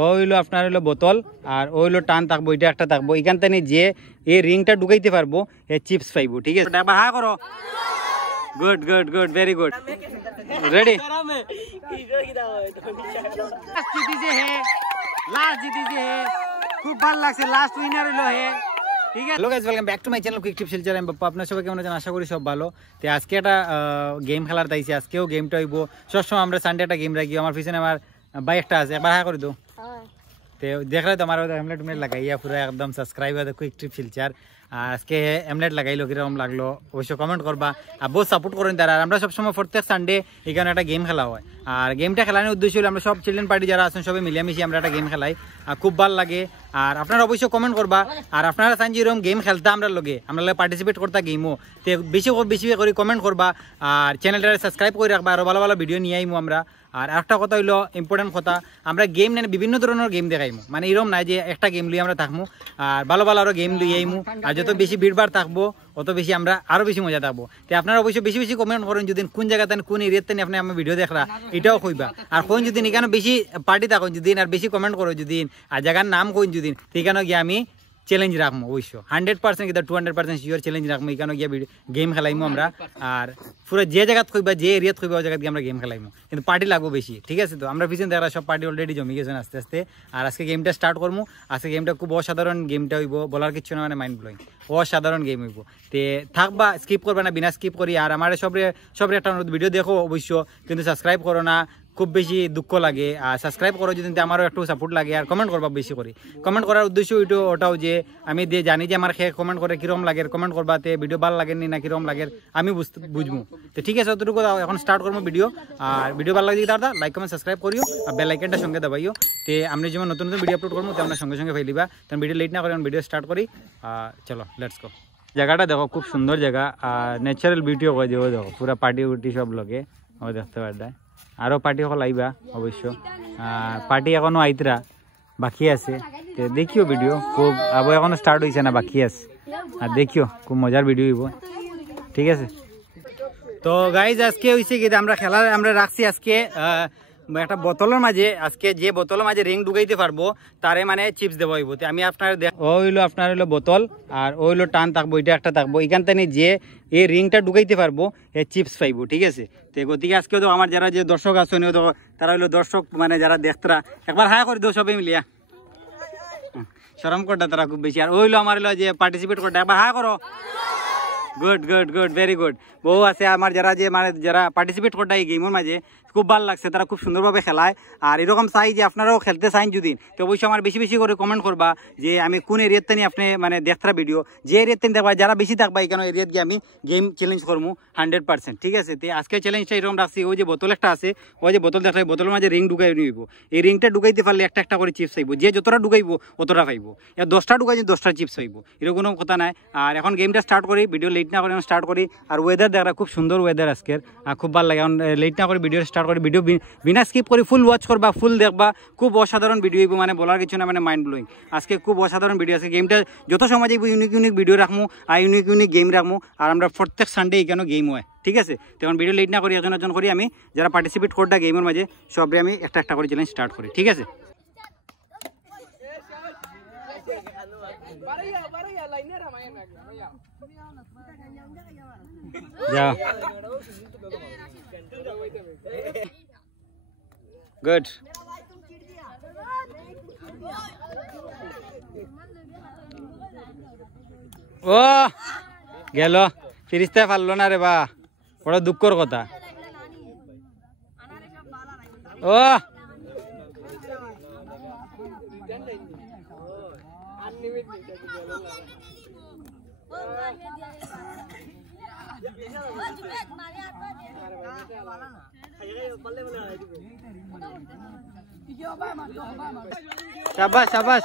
ও হইলো আপনার হইলো বোতল আর ও হইলো টান থাকবো, এটা একটা থাকবো। এখান থেকে যে এই রিংটা ঢুকাইতে পারবো এ চিপস পাইবো, ঠিক আছে? একবার হা করো। Good good good, very good. Ready? Last জিতি যে হে, খুব ভালো লাগছে। লাস্ট উইনার হইলো হে, ঠিক আছে? Hello guys, welcome back to my channel quick tip Silchar. আমি বাপ্পা, আপনারা সবাই কেমন আছেন? আশা করি সব ভালো। তো আজকে একটা গেম খেলার তাইছি। আজকেও গেমটা হইব, সবসময় আমরা সানডে একটা গেম রাখি। আমার পিছনে আমার বাইকটা আছে, একবার হা করে দো। তো দেখলে তো আমার হেমলেট উমলেট লাগাইয়া পুরো একদম সাবস্ক্রাইব কুইক ট্রিপ শিলচর। আর আজকে হেমলেট লাগাইলো, কিরকম লাগলো অবশ্যই কমেন্ট করবা। আর বহুত সাপোর্ট করেন তারা। আর আমরা সবসময় প্রত্যেক সানডে এখানে একটা গেম খেলা হয়। আর গেমটা খেলানোর উদ্দেশ্য হলো আমরা সব চিলড্রেন পার্টি যারা আছেন সবাই মিলিয়ামিশি আমরা একটা গেম খেলাই। আর খুব ভালো লাগে। আর আপনারা অবশ্যই কমেন্ট করবা। আর আপনারা চান যে এরকম গেম খেলতে আমরা লগে পার্টিসিপেট করতে গেমও, তো বেশি করে কমেন্ট করবা। আর চ্যানেলটা সাবস্ক্রাইব করে রাখবা, আরও ভালো ভালো ভিডিও নিয়ে আইমু আমরা। আর একটা কথা হইলো ইম্পর্টেন্ট কথা, আমরা গেম নেন বিভিন্ন ধরনের গেম দেখাইমু, মানে এরকম নাই যে একটা গেম লই আমরা থাকবো। আর ভালো ভালো আরো গেম লই আইমু। আর যত বেশি ভিড়ভাড় থাকবো অত বেশি আমরা আরো বেশি মজা থাকবো। তো আপনারা অবশ্যই বেশি বেশি কমেন্ট করেন, যদি কোন জায়গাতে কোন এরিয়াতে আপনি আমার ভিডিও দেখরা এটাও কইবা। আর কোন যদি এখানে বেশি পার্টি থাকুন যদি, আর বেশি কমেন্ট করো যদি, আর জায়গার নাম কোন যদি, সেখানে গিয়ে আমি চ্যালেঞ্জ রাখবো। অবশ্য 100% কিন্তু 200% শিওর চ্যালেঞ্জ রাখবো। এখানে গিয়ে গেম খেলাইমু আমরা। আর পুরো যে জায়গাত কইবা, যে এরিয়াত কইবা ওই জায়গায় আমরা গেম খেলাইমু, কিন্তু পার্টি লাগবো বেশি, ঠিক আছে? তো আমরা পিছনে দেখা সব পার্টি অলরেডি জমি গেছেন আস্তে আস্তে। আর আজকে গেমটা স্টার্ট করবো। আজকে গেমটা খুব অসাধারণ গেমটা হইব, বলার কিছু না, মানে মাইন্ড ব্লোয়িং, অসাধারণ গেম হইব। তে থাকবা, স্কিপ করবা না, বিনা স্কিপ করি। আর আমার সবরে একটা ভিডিও দেখো অবশ্য, কিন্তু সাবস্ক্রাইব করো না, খুব বেশি দুঃখ লাগে। আর সাবস্ক্রাইব করো যদি, আমারও একটু সাপোর্ট লাগে। আর কমেন্ট করবা বেশি করে। কমেন্ট করার উদ্দেশ্য ওটাও যে আমি জানি যে আমার খেয়ে কমেন্ট করে কিরম লাগে, কমেন্ট করবা। তে ভিডিও ভালো লাগেনি না কিরম লাগে আমি বুঝবো। তো ঠিক আছে, অতটুকু এখন স্টার্ট করবো ভিডিও। আর ভিডিও ভালো লাগে দাদা, লাইক কমেন্ট সাবস্ক্রাইব করিও, আর বেল আইকনটা সঙ্গে দাবাইও। তো আমি যেমন নতুন নতুন ভিডিও আপলোড করবো, তো আমরা সঙ্গে সঙ্গে ফেলিবা। তখন ভিডিও লেট না করে ভিডিও স্টার্ট করি। চলো লেটস গো। জায়গাটা দেখো, খুব সুন্দর জায়গা। আর ন্যাচারাল ভিডিও করে দেবো, দেখো পুরো পার্টি উটি সব লগে ও দেখতে পারবে। আরও পার্টি সকল আইবা অবশ্য। পার্টি এখনো আইতরা বাকি আছে, তো দেখিও ভিডিও খুব আবো এখনো স্টার্ট হয়েছে না, বাকি আছে। আর দেখিও খুব মজার ভিডিও হইব, ঠিক আছে? তো গাইজ আজকে হয়েছে কি, আমরা খেলা আমরা রাখছি আজকে একটা বোতলের মাঝে, আজকে যে বোতলের মাঝে রিং ঢুকাইতে পারবো তারে মানে চিপস দেবো হইব। আমি আপনার ও হইলো আপনার হইলো বোতল আর ও হইলো টান থাকবো, এটা একটা থাকবো। এখান থেকে যে এই রিংটা ঢুকাইতে পারবো এ চিপস পাইবো, ঠিক আছে? তো গতিকে আজকেও তো আমার যারা যে দর্শক আসেন তারা হইলো দর্শক, মানে যারা দেখতরা একবার হায়া করে দেবো সবাই মিলিয়া। শরম করটা তারা খুব বেশি। আর ওইলো আমার হইলো যে পার্টিসিপেট করটা, একবার হায়া করো। Good good good, very good. বউ আছে আমার যারা যে মানে যারা পার্টিসিপেট করতে এই গেমের মাঝে, খুব ভালো লাগছে, তারা খুব সুন্দরভাবে খেলায়। আর এরকম চাই যে আপনারাও খেলতে চাইন যদি, তো অবশ্যই আমার বেশি বেশি করে কমেন্ট করবা যে আমি কোন এরিয়াতে নিয়ে আপনি মানে দেখরা ভিডিও, যে এরিয়াতে দেখবা যারা বেশি থাকবা এখানে এরিয়াত গিয়ে আমি গেম চ্যালেঞ্জ করবো 100%, ঠিক আছে? তো আজকে চ্যালেঞ্জটা এরকম রাখছি, ওই যে বোতল একটা আছে, ওই যে বোতল দেখা, বোতলের মাঝে রিং ঢুকাই নিব। এই রিংটা ঢুকাইতে পারলে একটা একটা করে চিপস পাইবো, যে যতটা ঢুকাইবো অতটা পাইবো। 10টা ঢুকাই 10টা চিপস পাইবো, এরকম কোনো কথা নাই। আর এখন গেমটা স্টার্ট করি, ভিডিও লেট না করে স্টার্ট করি। আর ওয়েদার দেখা খুব সুন্দর ওয়েদার আজকের, খুব ভালো লাগে। এখন লেট না করে ভিডিও স্টার্ট করি। ভিডিও বিনা স্কিপ করে ফুল ওয়াচ করবা, ফুল দেখবা, খুব অসাধারণ ভিডিও হইব, মানে বলার কিছু না, মানে মাইন্ড ব্লোয়িং। আজকে খুব অসাধারণ ভিডিও আছে। গেমটা যত সময় যাইব ইউনিক ইউনিক ভিডিও রাখবো, আর ইউনিক ইউনিক গেম রাখবো। আর আমরা প্রত্যেক সানডে এখানে গেম হয়, ঠিক আছে? তখন ভিডিও লেট না করি, একজন একজন করি আমি যারা পার্টিসিপেট করটা গেমের মাঝে সবরে আমি একটা একটা করে চ্যালেঞ্জ স্টার্ট করি, ঠিক আছে? যাও, গুড। ও গেল, ফিরিস্তে পারলো না রে বা, বড় দুঃখর কথা। ও শাবাশ শাবাশ,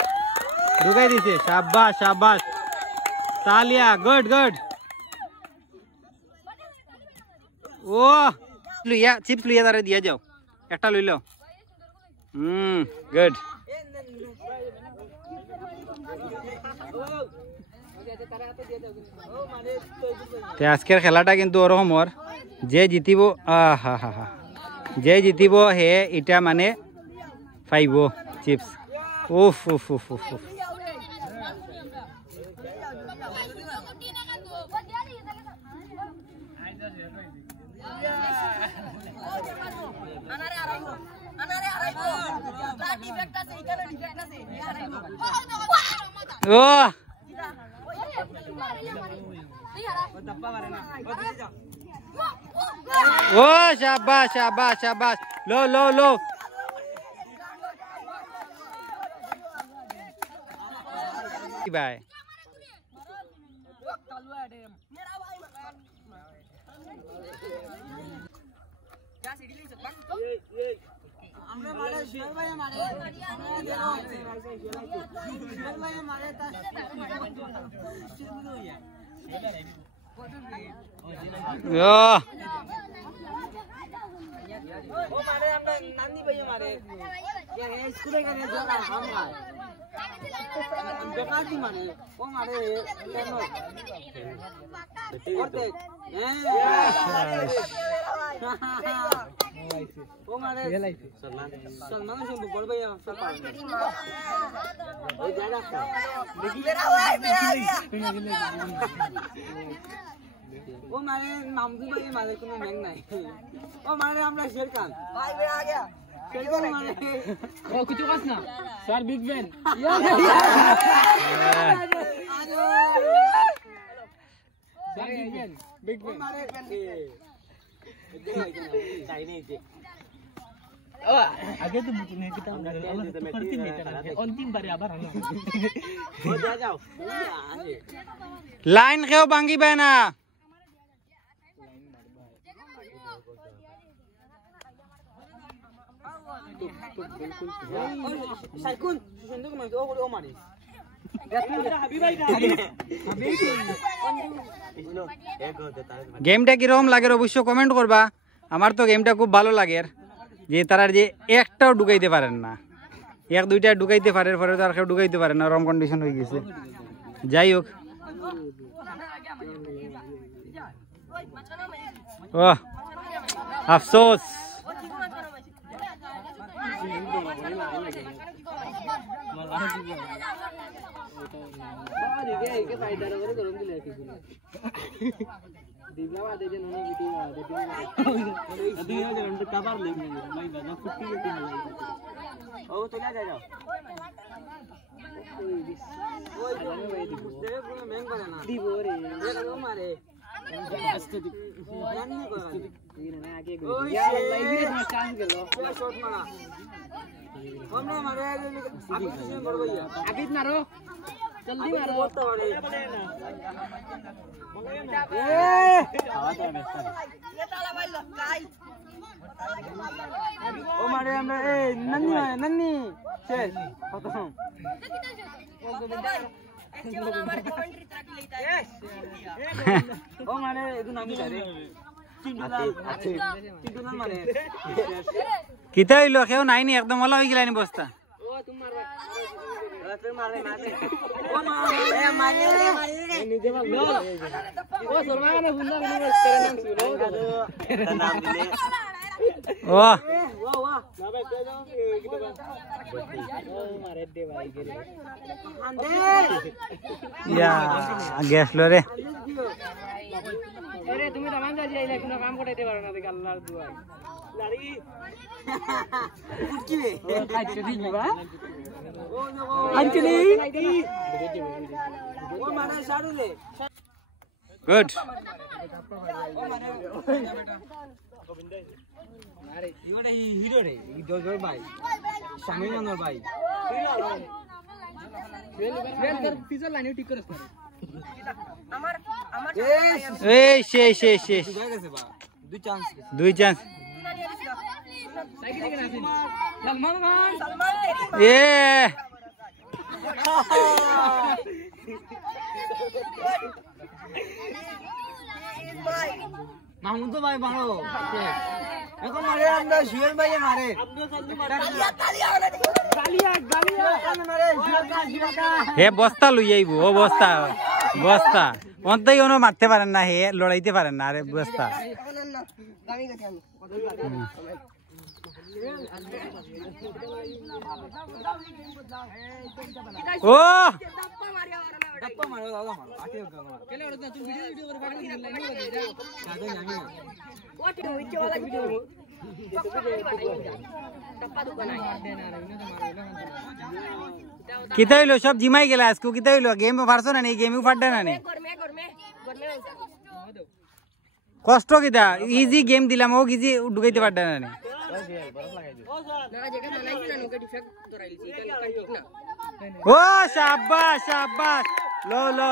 ঢুকাই দিছে, শাবাশ শাবাশ, তালিয়া, গুড গুড। ও লইয়া চিপস লইয়া তারে দিয়া যাও, একটা লইল। গুড। আজকের খেলাটা কিন্তু ওরকম, যে জিতিব, যে জিতিব হে এটা মানে পাইবো চিপস উফ উফ উফ উফ উফ ও ও শাবাশ শাবাশ শাবাশ লো লো লো কি ভাই वो मारे नामदू भाई मारे को मैंग नहीं वो मारे हमरा शेर खान भाई बे आ गया शेर खान मारे ओ कुछ खास ना sir Big Ben Big Ben मारे चाइनीज आगे तो नहीं kita seperti ini अंतिम बार আবার हम हो जाओ লাইন কেউ ভাঙিবে না সাইকুন সুন্দর করে ও করে ও মারি গেমটা কিরকম লাগে অবশ্যই কমেন্ট করবা আমার তো গেমটা খুব ভালো লাগে যে তারা যে একটাও ঢুকাইতে পারেন না এক দুইটা ঢুকাইতে পারে পরে তো আর কেউ ঢুকাইতে পারে না রম কন্ডিশন হয়ে গেছে যাই হোক ও আফসোস अभी मारो जल्दी मारो ओ मारे हमरा ए नन्नी नन्नी शेर खत्म ओ मारे ಇದು ನಮ್ಮಿ ತಾರೆ ಚಿಂಟುಲ ಮಾರೆ কিতা হইলো কেউ নাই নি একদম ওলা হয়ে গেলানি বস্তা ओ तुम मारो तुम मारे मारे ओ मारे मारे निजे मार लो ओ शर्मा ने बुंदा ने तेरा नाम सुनो तेरा नाम दिले ओ वाह वाह ना भाई कह जाओ कितना ओ मारे दे भाई गिरे अंदे या গ্যাস লরে अरे তুমি তো মান যাই আইলা কোনো কাম করতে পারো না দেখি আল্লাহর দোয়া লাড়ি কি রে আচ্ছা ঠিক বাবা ও আঞ্চলি ও মারা সারু লে গুড আরে ইওটা হিরো রে জয় ভাই শামিল নানার ভাই ফ্রেন্ড কর ফিচার লাইনে ঠিক করছ না আমার আমার এই শেষ দুই চান্স সাইকেল কেন আসেনি সলমান এ মাহমুদ ভাই মারো এখন মারে আমরা শিওর ভাই মারে গালিয়া মারে শিওর কা হে বস্তা লই আইব ও বস্তা অন্তই কোনো মারতে পারেন না হে লড়াইতে পারেন না আরে বস্তা ओ डप्पा मारो दादा मारो आके केले ओडत तू वीडियो कर पाडी लाइन में दे जा दादा नामी व्हाट वीडियो वाला वीडियो डप्पा दुकान आहे किती हलो सब जिमाई गेला आजको किती हलो गेम फारसो ना नाही गेम फाडदा ना नाही কষ্ট কিটা ইজি গেম দিলাম ও ইজি ঢুকাইতে পারডা না নি ও শাবাশ শাবাশ লো লো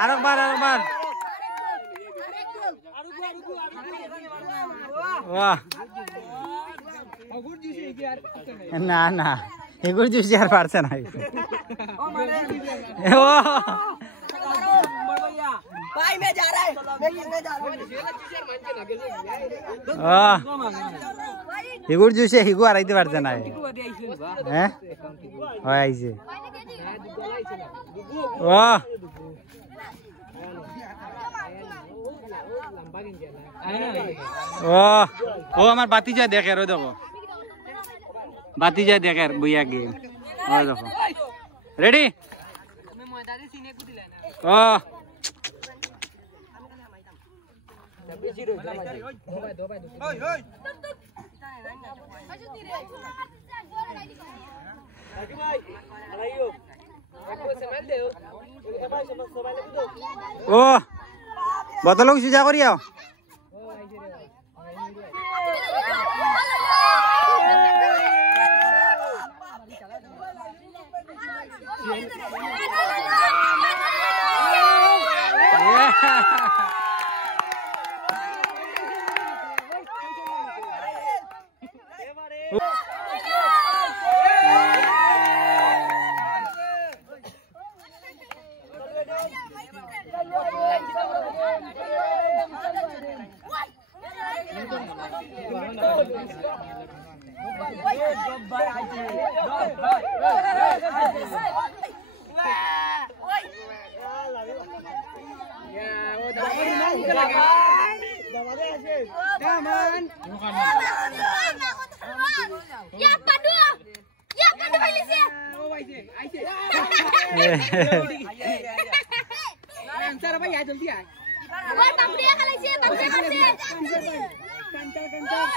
আরেকবার বাহ না না এগুর জুসি আর পারছে না ও भाई मैं जा रहा है मैं गिरने जा रहा हूं হিগুর জুসে হিগু আড়াইতে পারছে না হ্যাঁ হয় আইছে ও আমার বাতি যায় দেখে রো দেখো বাতি যায় দেখে বুইয়া গেম ওই দেখো রেডি ও ও বতল সুজা করিও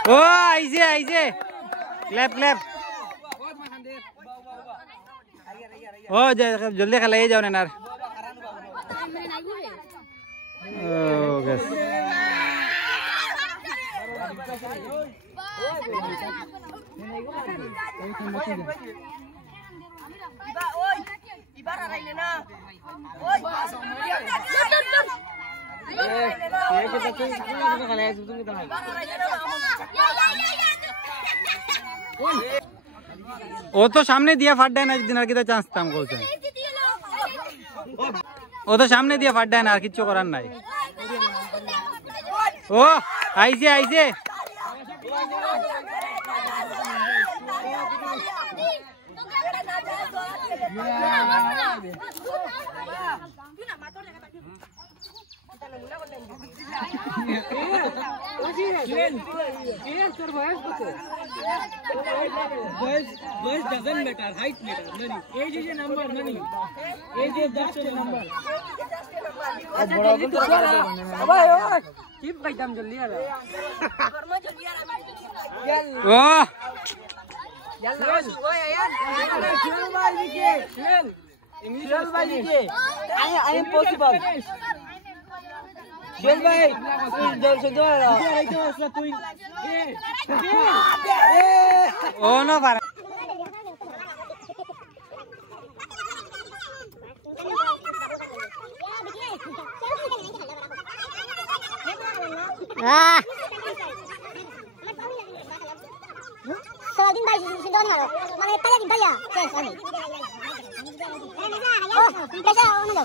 ओ आइजे आइजे क्लैप क्लैप ओ जल्दी खिलाइए जाओ ना वो तो सामने दिया फाड़ा है ना दिन की चांस था हमको वो तो सामने दिया फाड़ा है ना किच्छु करार ना ओ आइसे आइसे Boys doesn't matter, height matter, money. Age is a number, money. Age is just a number. Keep like them जल्दी आ रहा. वाह. I am possible. Shell भाई, ओ नो बार Din bayi si Doni malo. Mana pala din baya. Yes, ani. Oh, कैसा होने दो.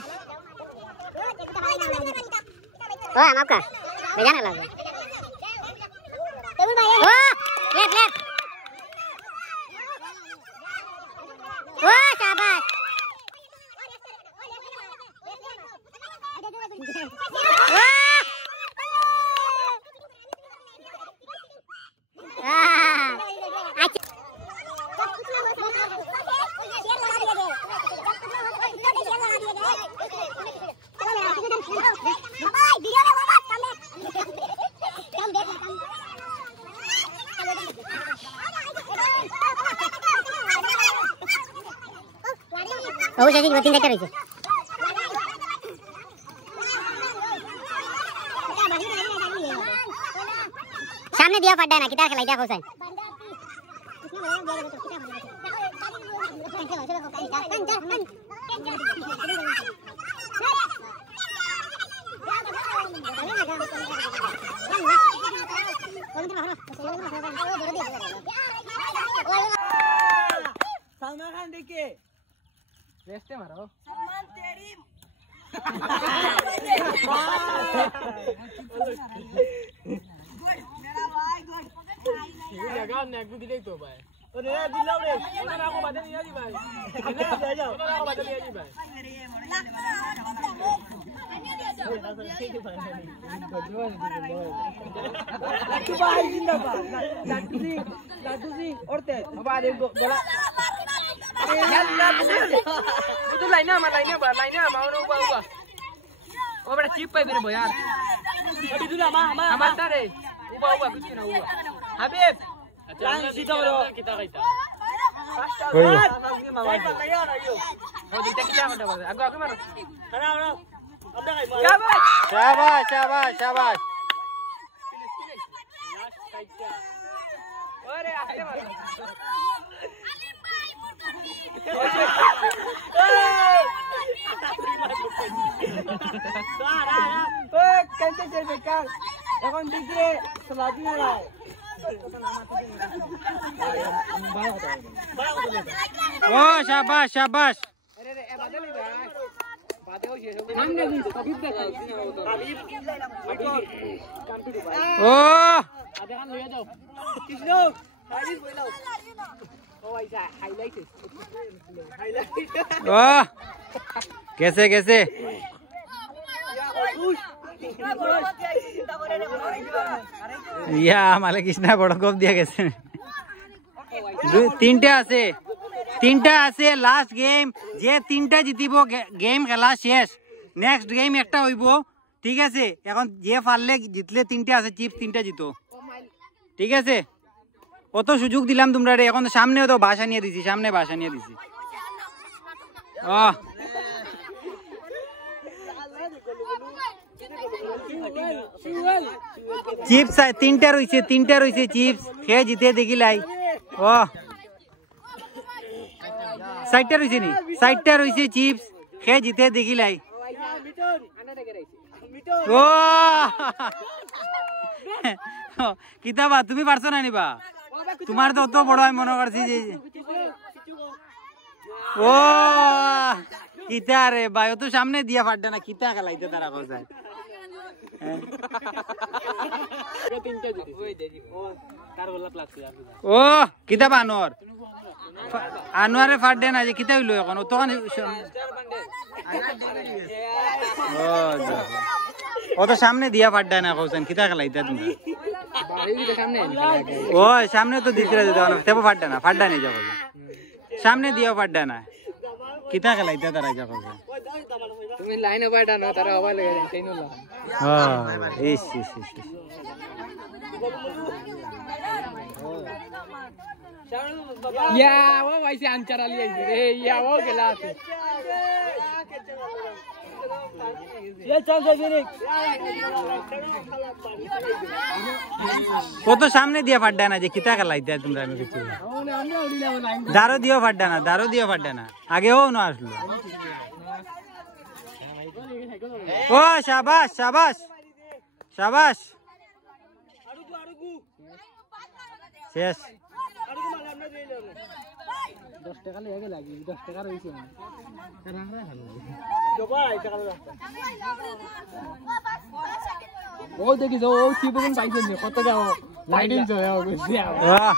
Oh, maaf kah? Jangan lagi. Tebul bayi. Oh, lihat lihat. Oh, sabar. Ah. ও শেষে কি তিনটা রইছে সামনে দিয়া ফাড্ডা না কিটা খেলাই দেখো সাই सलमान खान देखिए रेस्टे मारो सलमान तेरी मेरा भाई गुड लगा नेक भी दिले तो भाई अरे दिलाओ रे ओना को बात नहीं आजी भाई ले जाओ ओना को बात नहीं आजी भाई लट्टू भाई जिंदाबाद लट्टू सिंह और तेज हमारे बड़ा itu lainnya mau ubah oh beda chip pe bere boyar adi dulu ama ama tare ubah kuch na ubah habib jangan sito bro kita kaita tayar ayo oh dita kita mata bal aku maro ana abda kai शाबाश शाबाश शाबाश ore aise maro এখন দিকে সলাদি না ओ शाबाश शाबाश अरे रे ए बदली भाई बातें हो शेष हो हमने भी कभी देखा ओ आधे खान ले जाओ किसनो हारिस बोलाओ ओ ऐसा हाईलाइट ओ कैसे कैसे ইয়া মালে কৃষ্ণা বড় কোপ দিয়া গেছে তিনটা আছে লাস্ট গেম যে তিনটা জিতিব গেম খেলা শেষ নেক্সট গেম একটা হইব ঠিক আছে এখন যে পারলে জিতলে তিনটা আছে চিপস তিনটা জিতো ঠিক আছে কত সুযোগ দিলাম তোমরা রে এখন সামনে তো ভাষা নিয়ে দিছি সামনে ভাষা নিয়ে দিছি চিপস তিনটা রয়েছে চিপস খেয়ে জিতে দেখিলাই ও সাইডটা রয়েছে নি সাইডটা রয়েছে চিপস খেয়ে জিতে দেখিলাই ও কিতাবা তুমি পারছো না নিবা তোমার তো অত বড় আমি মনে করছি যে ও কিতা রে ভাই ও তো সামনে দিয়া ফাটে না কিতা খেলাইতে তারা কোথায় ও কিতাব আনোয়ারে ফাট দে না যে কিতাব হইলো এখন তখন ও তো সামনে দিয়া ফাট দেয় না কৌছেন কিতা খেলাইতে তুমি ও সামনে তো দিতে তেবো ফাট দেয় না ফাট দেয় না যা সামনে দিয়া ফাট দেয় না কিতা খেলাইতে তারা যা কৌছেন তুমি লাইনে বাইটা না তারা হওয়া লাগে তাইনো না ইস या वो वैसे आंसर वाली है रे या वो गिलास ये चल से फिनिश ও তো সামনে দিয়া ফাট দেয় না যে কিতা খেলাইতে তোমরা আমি কিছু দারো দিও ফাট দেয় না আগে ও না আসলো ও শাবাশ শাবাশ শাবাশ শেষ 10 টাকা লেগে লাগি 10 টাকা রইছে ও দেখি ও কি বলেন পাইছেন কত দাও লাইটিং জয় হবে বাহ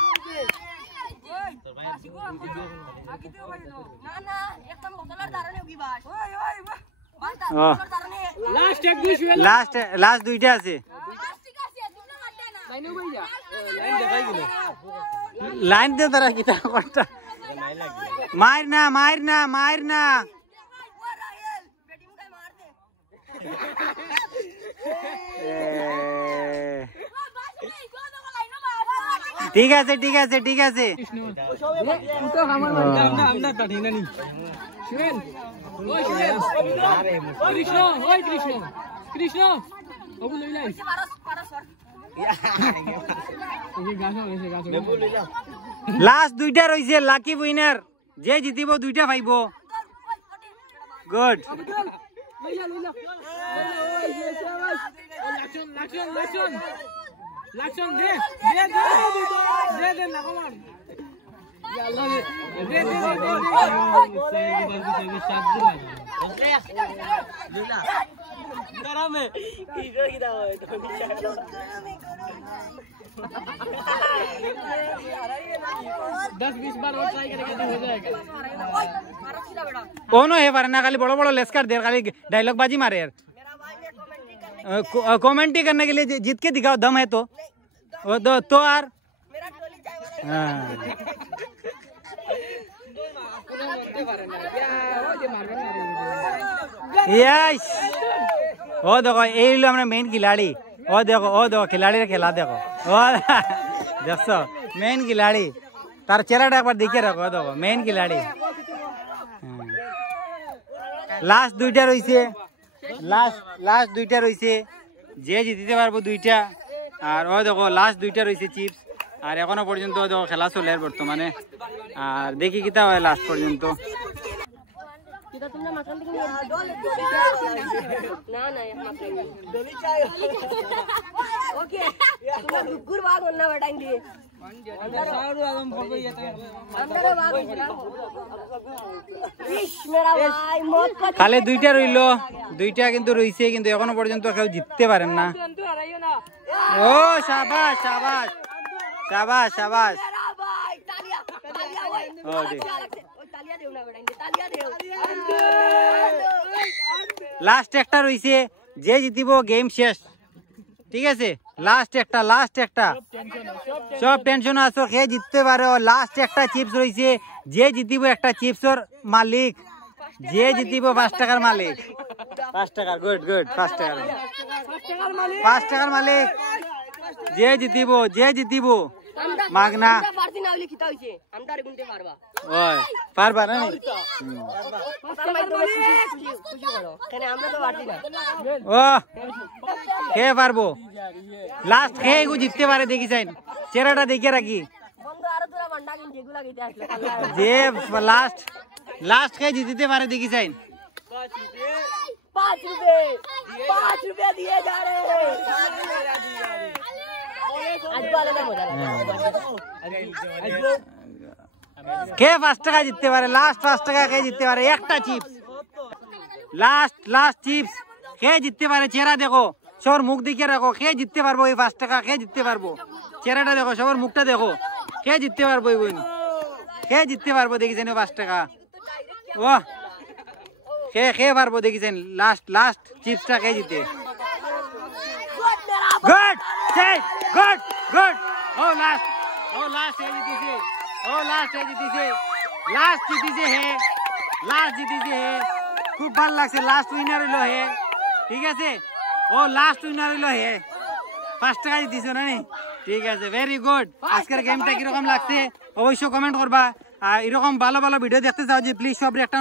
না না একদম বদলার দারুণ होगी बात লাস্ট এক দুই লাস্ট দুইটা আছে লাইনে কই যা লাইন দেখাই গেল লাইন দে তারা কিতা করতা মার না ঠিক আছে ঠিক আছে ঠিক আছে আমরা পাঠি না নি শুনেন ওই শুনেন কৃষ্ণ ওই কৃষ্ণ কৃষ্ণ ওগুলো লইলাই লাস্ট দুইটা রইছে লাকি উইনার যে জিতিব দুইটা পাইব গুড লাকশন দে না কমান कोनो है पर ना खाली बड़ो बड़ो लेस कर दे खाली डायलॉग बाजी मारे यार कमेंट्री करने के लिए जीत के दिखाओ दम है तो वो तो यार यस ओ देखो ये लो हमारा मेन खिलाड़ी ओ देखो खिलाड़ी रे खेला देखो ओ देखो मेन खिलाड़ी तार चेहरा एक बार दिखे रखो देखो मेन खिलाड़ी लास्ट दुईटा रईছে लास्ट दुईटा रईছে যে জিততে পারবো দুইটা আর ও দেখো লাস্ট দুইটা রইছে চিপস আর এখনো পর্যন্ত দেখো খেলা চলে আর বর্তমানে আর দেখি কিটা হয় লাস্ট পর্যন্ত kita तुमने makan tinggi ना ना डोली चाय ओके तुम गुग्गुर बाग होना बैठाएंगे খালি দুইটা রইল দুইটা কিন্তু রইছে কিন্তু এখনো পর্যন্ত কেউ জিততে পারেন না ও শাবাশ শাবাশ শাবাশ শাবাশ ও দে লাস্ট একটা রইছে যে জিতিব গেম শেষ ঠিক আছে লাস্ট একটা সব টেনশন আছো কে জিততে পারে লাস্ট একটা চিপস রইছে যে জিতিব একটা চিপসর মালিক যে জিতিব 5 টাকার মালিক 5 টাকার গুড 5 টাকার মালিক যে জিতিব মাগনা পারছি না বলি খিতা হইছে আমরা আর গুনতে পারবা ওই পারবা না খুশি করো কেন আমরা তো পারছি না ও কে পারবো লাস্ট কে গো জিততে পারে দেখি যাই চেহারাটা দেখে রাখি বন্ধু আরো তোরা বান্ডা কিন যেগুলা গিতে আসলে যে লাস্ট কে জিততে পারে দেখি যাই 5 रुपए दिए जा रहे हैं आज वाले में मजा কে 5 টাকা জিততে পারে লাস্ট 5 টাকা কে জিততে পারে একটা চিপস লাস্ট চিপস কে জিততে পারে চেহারা দেখো সবার মুখ দেখে রাখো কে জিততে পারবো এই 5 টাকা কে জিততে পারবো চেহারাটা দেখো সবার মুখটা দেখো কে জিততে পারবো এই বোন কে জিততে পারবো দেখিছেন 5 টাকা ও কে পারবো দেখিছেন লাস্ট চিপসটা কে জিতে गुड सेट गुड ओ लास्ट है जीती से खूब ভাল লাগছে লাস্ট উইনার হলো হে ঠিক আছে ও লাস্ট উইনার হলো হে 5 টাকা দিছো না নি ঠিক আছে ভেরি গুড আজকের গেমটা কি রকম লাগছে অবশ্যই কমেন্ট করবা আর এরকম ভালো ভালো ভিডিও দেখতে চাও যে প্লিজ সব একটা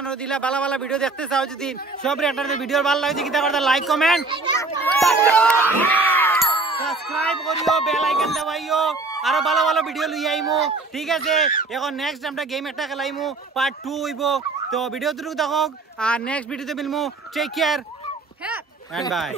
অনুরোধ দিলা ভালো ভালো ভিডিও দেখতে চাও যদি সব একটা ভিডিও ভালো লাগে কি করতে লাইক কমেন্ট সাবস্ক্রাইব করিও বেল আইকন দবাইও আর ভালো ভালো ভিডিও লই আইমু ঠিক আছে এখন নেক্সট আমরা গেম একটা খেলাইমু পার্ট 2 হইবো তো ভিডিও দুটো দেখো আর নেক্সট ভিডিওতে মিলমু টেক কেয়ার এন্ড বাই